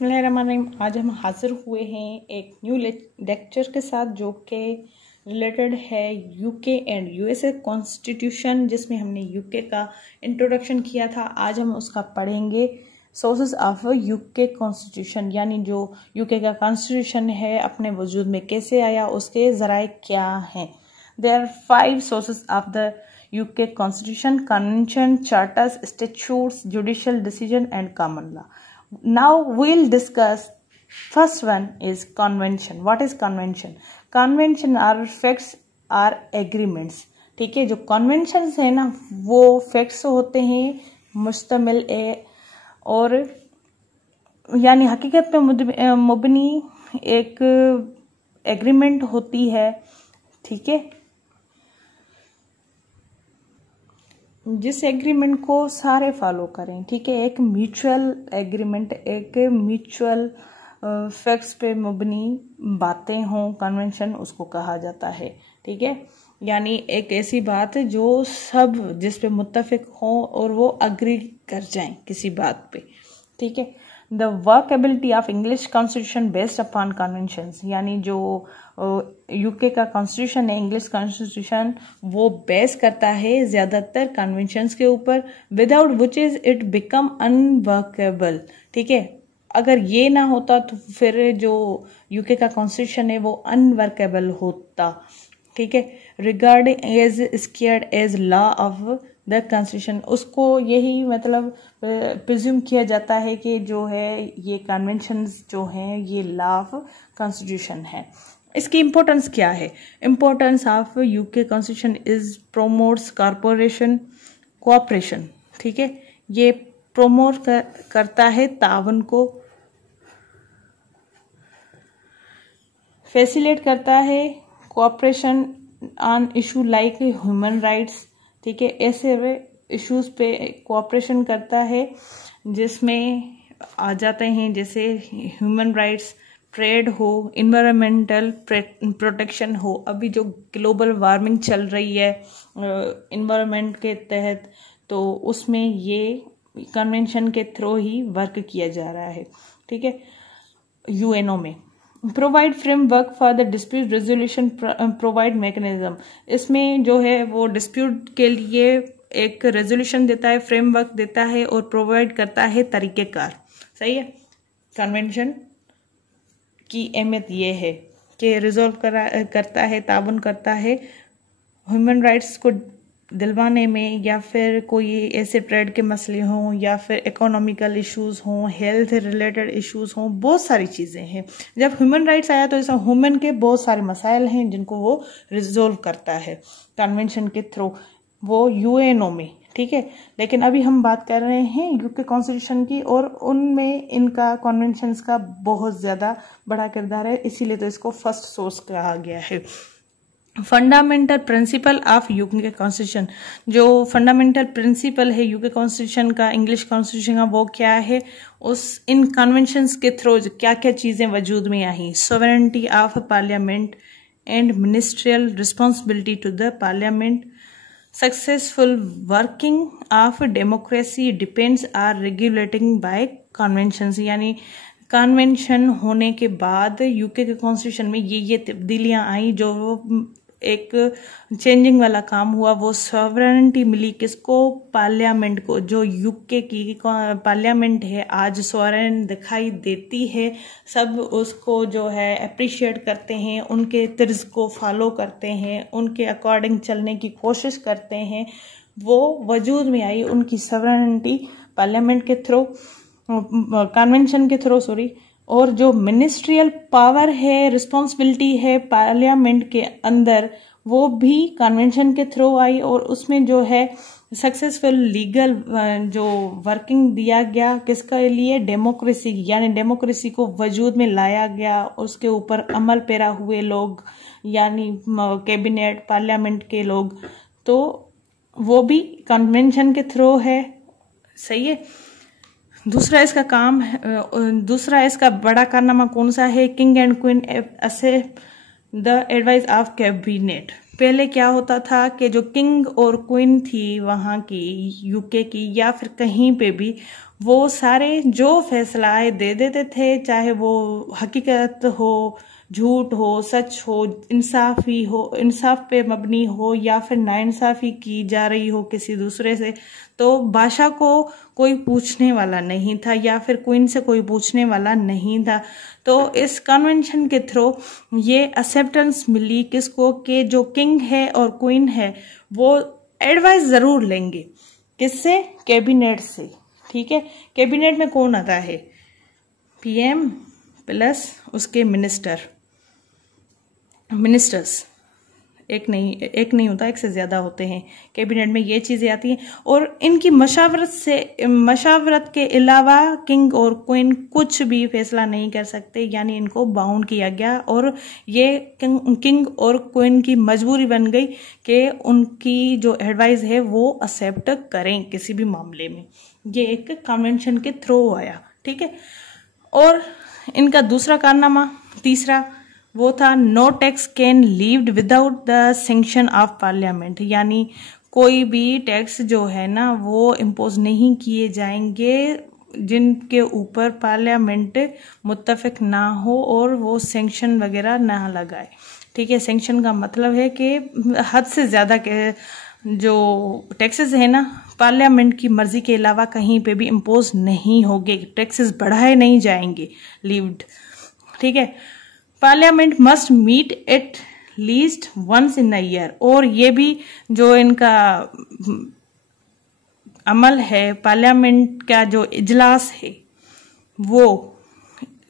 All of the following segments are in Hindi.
बिस्मिल्लाहिर्रहमानिर्रहीम। आज हम हाजिर हुए हैं एक न्यू लेक्चर के साथ जो कि रिलेटेड है यूके एंड यूएसए कॉन्स्टिट्यूशन, जिसमें हमने यूके का इंट्रोडक्शन किया था। आज हम उसका पढ़ेंगे सोर्सेज ऑफ यूके कॉन्स्टिट्यूशन, यानी जो यूके का कॉन्स्टिट्यूशन है अपने वजूद में कैसे आया, उसके ज़राए क्या हैं। There are 5 sources of the UK constitution: convention, charters, statutes, judicial decision and common law. Now we'll discuss first one is convention. What is convention? Convention are facts are agreements. ठीक है, जो conventions है ना वो facts होते हैं मुश्तमिल और यानी हकीकत पे मुबनी एक एग्रीमेंट होती है, ठीक है, जिस एग्रीमेंट को सारे फॉलो करें। ठीक है, एक म्यूचुअल एग्रीमेंट, एक म्यूचुअल फैक्ट्स पे मुबनी बातें हों, कन्वेंशन उसको कहा जाता है। ठीक है, यानी एक ऐसी बात जो सब जिस पे मुत्तफिक हों और वो अग्री कर जाएं किसी बात पे। ठीक है, the workability of English constitution based upon conventions, यानी जो यूके का कॉन्स्टिट्यूशन है, इंग्लिश कॉन्स्टिट्यूशन, वो बेस करता है ज्यादातर कन्वेंशंस के ऊपर, without which is it become unworkable. ठीक है, अगर ये ना होता तो फिर जो यूके का कॉन्स्टिट्यूशन है वो अनवर्केबल होता। ठीक है, regarding as sacred as law of the constitution, उसको यही मतलब प्रिज्यूम किया जाता है कि जो है ये कन्वेंशंस जो हैं ये लॉ ऑफ कॉन्स्टिट्यूशन है। इसकी इम्पोर्टेंस क्या है? Importance of UK constitution is promotes corporation cooperation. ठीक है, ये प्रोमोट करता है तावन को, फैसिलिटेट करता है cooperation on issue like human rights. ठीक है, ऐसे इश्यूज पे कोऑपरेशन करता है जिसमें आ जाते हैं जैसे ह्यूमन राइट्स, ट्रेड हो, इन्वायरमेंटल प्रोटेक्शन हो। अभी जो ग्लोबल वार्मिंग चल रही है इन्वायरमेंट के तहत, तो उसमें ये कन्वेंशन के थ्रू ही वर्क किया जा रहा है। ठीक है, यूएनओ में provide framework for the dispute resolution, provide mechanism, इसमें जो है वो डिस्प्यूट के लिए एक रेजोल्यूशन देता है, फ्रेमवर्क देता है और प्रोवाइड करता है तरीकेकार। सही है, कन्वेंशन की अहमियत ये है कि रिजोल्व करता है, ताबन करता है ह्यूमन राइट्स को दिलवाने में, या फिर कोई ऐसे ट्रेड के मसले हों, या फिर इकोनॉमिकल इश्यूज हों, हेल्थ रिलेटेड इश्यूज हों, बहुत सारी चीज़ें हैं। जब ह्यूमन राइट्स आया तो ऐसा ह्यूमन के बहुत सारे मसाइल हैं जिनको वो रिजोल्व करता है कन्वेंशन के थ्रू, वो यूएनओ में। ठीक है, लेकिन अभी हम बात कर रहे हैं यूके कॉन्स्टिट्यूशन की, और उनमें इनका कन्वेंशंस का बहुत ज़्यादा बड़ा किरदार है, इसीलिए तो इसको फर्स्ट सोर्स कहा गया है। Fundamental principle of UK constitution, जो फंडामेंटल प्रिंसिपल है यूके कॉन्स्टिट्यूशन का, इंग्लिश कॉन्स्टिट्यूशन का, वो क्या है? उस इन कन्वेंशंस के थ्रू क्या क्या चीज़ें वजूद में आई? Sovereignty of parliament and ministerial responsibility to the parliament, successful working of democracy depends are regulating by conventions, यानी कन्वेंशन होने के बाद यूके के कॉन्स्टिट्यूशन में ये तब्दीलियां आई, जो एक चेंजिंग वाला काम हुआ। वो सॉवरेनिटी मिली किसको? पार्लियामेंट को। जो यूके की पार्लियामेंट है आज सॉवरेन दिखाई देती है, सब उसको जो है अप्रिशिएट करते हैं, उनके तर्ज को फॉलो करते हैं, उनके अकॉर्डिंग चलने की कोशिश करते हैं। वो वजूद में आई उनकी सॉवरेनिटी पार्लियामेंट के थ्रू, कन्वेंशन के थ्रू, सॉरी। और जो मिनिस्ट्रियल पावर है, रिस्पॉन्सिबिलिटी है पार्लियामेंट के अंदर, वो भी कन्वेंशन के थ्रू आई, और उसमें जो है सक्सेसफुल लीगल जो वर्किंग दिया गया किसके लिए? डेमोक्रेसी, यानी डेमोक्रेसी को वजूद में लाया गया, उसके ऊपर अमल पैरा हुए लोग, यानी कैबिनेट, पार्लियामेंट के लोग, तो वो भी कन्वेंशन के थ्रू है। सही है। दूसरा इसका काम है, दूसरा इसका बड़ा कारनामा कौन सा है? King and queen accept the advice of cabinet. पहले क्या होता था कि जो किंग और क्वीन थी वहाँ की, यूके की या फिर कहीं पे भी, वो सारे जो फैसला दे देते थे, चाहे वो हकीकत हो, झूठ हो, सच हो, इंसाफी हो, इंसाफ पे मबनी हो, या फिर नाइंसाफी की जा रही हो किसी दूसरे से, तो बादशाह को कोई पूछने वाला नहीं था या फिर क्वीन से कोई पूछने वाला नहीं था। तो इस कन्वेंशन के थ्रू ये एक्सेप्टेंस मिली किसको, कि जो किंग है और क्वीन है वो एडवाइस जरूर लेंगे, किससे, कैबिनेट से। ठीक है, कैबिनेट में कौन आता है, पीएम प्लस उसके मिनिस्टर्स, एक नहीं होता, एक से ज्यादा होते हैं कैबिनेट में, ये चीजें आती हैं। और इनकी मशावरत के अलावा किंग और क्वीन कुछ भी फैसला नहीं कर सकते, यानी इनको बाउंड किया गया। और ये किंग और क्वीन की मजबूरी बन गई कि उनकी जो एडवाइस है वो एक्सेप्ट करें किसी भी मामले में। ये एक कन्वेंशन के थ्रू आया। ठीक है, और इनका दूसरा कारनामा, तीसरा, वो था no tax can levied without the sanction of parliament, यानी कोई भी टैक्स जो है ना वो इम्पोज नहीं किए जाएंगे जिनके ऊपर पार्लियामेंट मुत्तफिक ना हो और वो सैंक्शन वगैरह ना लगाए। ठीक है, सैंक्शन का मतलब है कि हद से ज्यादा के जो टैक्सेस है ना पार्लियामेंट की मर्जी के अलावा कहीं पे भी इम्पोज नहीं होंगे, टैक्सेस बढ़ाए नहीं जाएंगे लीव्ड। ठीक है, parliament must meet at least once in a year, और ये भी जो इनका अमल है, पार्लियामेंट का जो इजलास है वो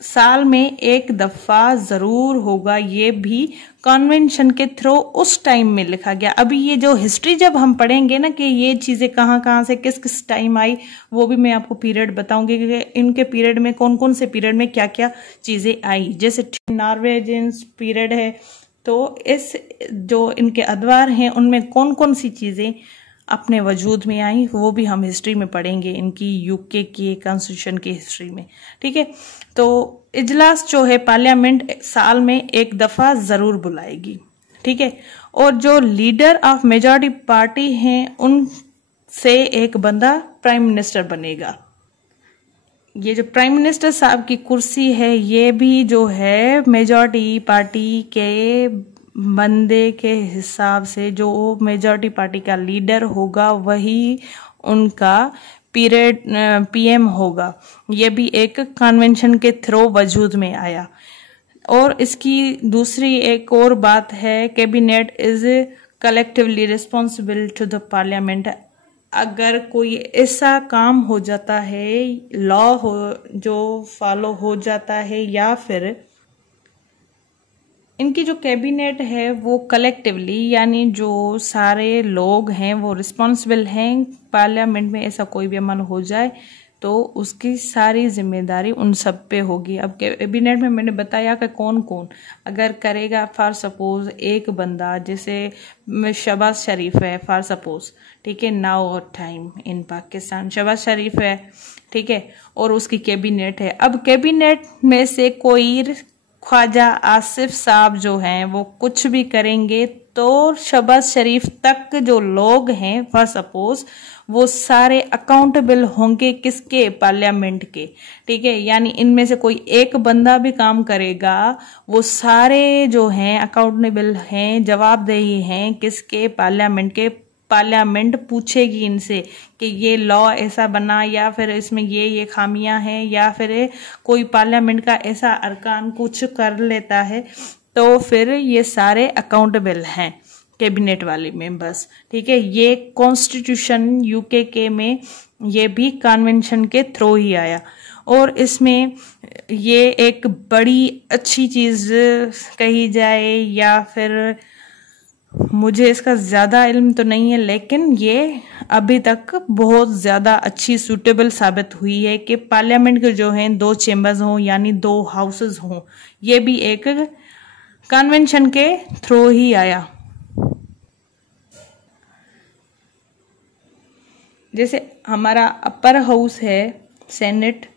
साल में एक दफा जरूर होगा। ये भी कन्वेंशन के थ्रू उस टाइम में लिखा गया। अभी ये जो हिस्ट्री जब हम पढ़ेंगे ना कि ये चीजें कहाँ से किस किस टाइम आई, वो भी मैं आपको पीरियड बताऊंगी कि इनके पीरियड में कौन कौन से पीरियड में क्या क्या चीजें आई। जैसे नॉर्वेजियंस पीरियड है, तो इस जो इनके अदवार हैं उनमें कौन कौन सी चीजें अपने वजूद में आई, वो भी हम हिस्ट्री में पढ़ेंगे, इनकी यूके की कॉन्स्टिट्यूशन की हिस्ट्री में। ठीक है, तो इजलास जो है पार्लियामेंट साल में एक दफा जरूर बुलाएगी। ठीक है, और जो लीडर ऑफ मेजॉरिटी पार्टी हैं उनसे एक बंदा प्राइम मिनिस्टर बनेगा। ये जो प्राइम मिनिस्टर साहब की कुर्सी है ये भी जो है मेजॉरिटी पार्टी के बंदे के हिसाब से, जो मेजॉरिटी पार्टी का लीडर होगा वही उनका पीएम होगा। ये भी एक कन्वेंशन के थ्रू वजूद में आया। और इसकी दूसरी एक और बात है, cabinet is collectively responsible to the parliament. अगर कोई ऐसा काम हो जाता है, लॉ हो जो फॉलो हो जाता है, या फिर इनकी जो कैबिनेट है वो कलेक्टिवली, यानी जो सारे लोग हैं वो रिस्पॉन्सिबल हैं, पार्लियामेंट में ऐसा कोई भी अमल हो जाए तो उसकी सारी जिम्मेदारी उन सब पे होगी। अब कैबिनेट में मैंने बताया कि कौन कौन अगर करेगा। फॉर सपोज एक बंदा, जैसे शहबाज शरीफ है फॉर सपोज, ठीक है, now time in Pakistan Shahbaz Sharif है, ठीक है, और उसकी कैबिनेट है। अब कैबिनेट में से कोई ख्वाजा आसिफ साहब जो हैं वो कुछ भी करेंगे तो शहबाज शरीफ तक जो लोग हैं फॉर सपोज वो सारे अकाउंटेबल होंगे किसके, पार्लियामेंट के। ठीक है, यानी इनमें से कोई एक बंदा भी काम करेगा वो सारे जो हैं अकाउंटेबल हैं, जवाबदेही हैं किसके, पार्लियामेंट के। पार्लियामेंट पूछेगी इनसे कि ये लॉ ऐसा बना, या फिर इसमें ये खामियां हैं, या फिर कोई पार्लियामेंट का ऐसा अरकान कुछ कर लेता है तो फिर ये सारे अकाउंटेबल हैं कैबिनेट वाले मेंबर्स। ठीक है, ये कॉन्स्टिट्यूशन यूके के में ये भी कन्वेंशन के थ्रू ही आया। और इसमें ये एक बड़ी अच्छी चीज कही जाए, या फिर मुझे इसका ज्यादा इल्म तो नहीं है, लेकिन ये अभी तक बहुत ज्यादा अच्छी सूटेबल साबित हुई है कि पार्लियामेंट के जो हैं 2 चेम्बर्स हों, यानी 2 हाउसेस हों। ये भी एक कन्वेंशन के थ्रू ही आया। जैसे हमारा अपर हाउस है सेनेट,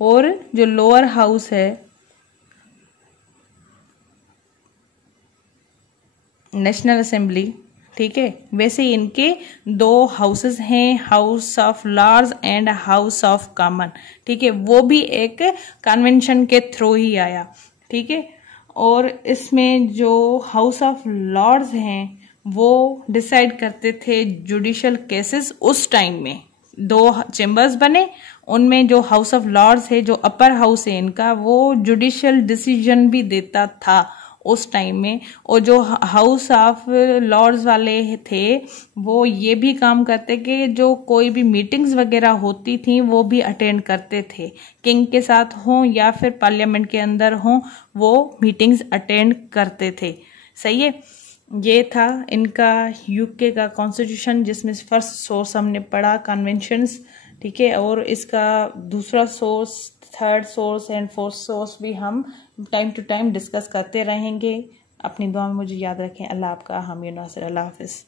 और जो लोअर हाउस है नेशनल असेंबली, ठीक है, वैसे ही इनके दो हाउसेस हैं, house of lords and house of common, ठीक है, वो भी एक कन्वेंशन के थ्रू ही आया, ठीक है। और इसमें जो हाउस ऑफ लॉर्ड्स हैं वो डिसाइड करते थे जुडिशियल केसेस। उस टाइम में दो चेम्बर्स बने, उनमें जो हाउस ऑफ लॉर्ड्स है, जो अपर हाउस है इनका, वो जुडिशियल डिसीजन भी देता था उस टाइम में। और जो हाउस ऑफ लॉर्ड्स वाले थे वो ये भी काम करते कि जो कोई भी मीटिंग्स वगैरह होती थी वो भी अटेंड करते थे, किंग के साथ हों या फिर पार्लियामेंट के अंदर हों, वो मीटिंग्स अटेंड करते थे। सही है, ये था इनका यूके का कॉन्स्टिट्यूशन, जिसमें फर्स्ट सोर्स हमने पढ़ा कन्वेंशंस, ठीक है। और इसका दूसरा source, third source and fourth source भी हम टाइम टू टाइम डिस्कस करते रहेंगे। अपनी दुआ में मुझे याद रखें। अल्लाह आपका हामी नासिर। अल्लाह हाफिज़।